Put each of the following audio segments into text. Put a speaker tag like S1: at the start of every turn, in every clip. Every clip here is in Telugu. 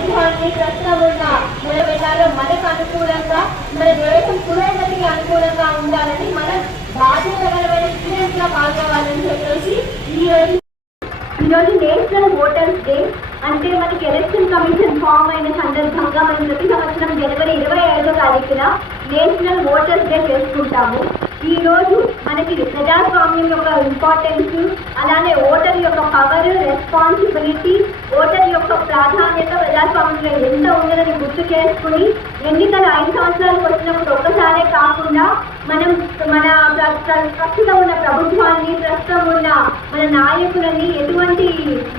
S1: ప్రస్తుతం ప్రభుత్వాన్ని మన వెళ్ళాలో మనకు అనుకూలంగా మన దేశం పురోగతికి అనుకూలంగా ఉండాలని మనం బాధ్యతకరమైన స్టూడెంట్స్గా పాల్గొవాలని చెప్పేసి ఈ రోజు నేషనల్ ఓటర్స్ డే అంటే మనకి ఎలక్షన్ కమిషన్ ఫామ్ అయిన సందర్భంగా మనం ప్రతి సంవత్సరం జనవరి ఇరవై ఐదో తారీఖున నేషనల్ ఓటర్స్ డే చేసుకుంటాము. ఈ రోజు మనకి ప్రజాస్వామ్యం యొక్క ఇంపార్టెన్స్ అలానే ఓటర్ యొక్క పవర్ రెస్పాన్సిబిలిటీ ఓటర్ యొక్క ప్రాధాన్యత ప్రజాస్వామ్యంలో ఎంత ఉన్నదని గుర్తు చేసుకుని ఎన్నికల ఐదు సంవత్సరాలకు వచ్చినప్పుడు ఒక్కసారే కాకుండా మనం మన ప్ర- ప్రస్తుతం ఉన్న ప్రభుత్వాన్ని ప్రస్తుతం ఉన్న మన నాయకులని ఎటువంటి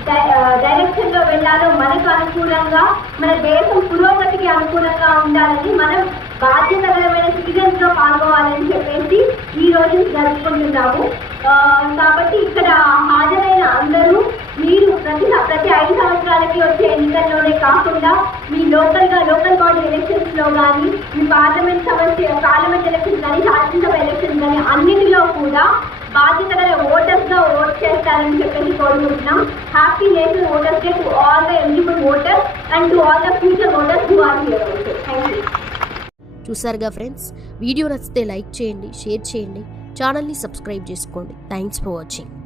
S1: డై- డైరెక్షన్లో వెళ్ళాలో మనకు అనుకూలంగా మన దేశం పురోగతికి అనుకూలంగా ఉండాలని మనం బాధ్యతకరమైన సిటిజన్స్లో పాల్గొవాలని చెప్పేసి ఈ రోజు జరుపుకుంటున్నాము కాబట్టి ఇక్కడ హాజరైన అందరూ మీరు ప్రతి ప్రతి ఐదు సంవత్సరాలకి వచ్చే ఎన్నికల్లోనే కాకుండా మీ లోకల్గా లోకల్ బాడీ ఎలక్షన్స్లో కానీ మీ పార్లమెంట్ సమస్య పార్లమెంట్ ఎలక్షన్ కానీ శాసనసభ ఎలక్షన్ కానీ అన్నిటిలో కూడా బాధ్యత గల ఓటర్స్గా ఓట్ చేస్తారని చెప్పేసి కోరుకుంటున్నాం. Happy national voters day to all the eligible voters and to all the future voters who are here also thank you
S2: చూసారుగా ఫ్రెండ్స్? వీడియో నచ్చితే లైక్ చేయండి షేర్ చేయండి. ఛానల్ని సబ్స్క్రైబ్ చేసుకోండి. Thanks for watching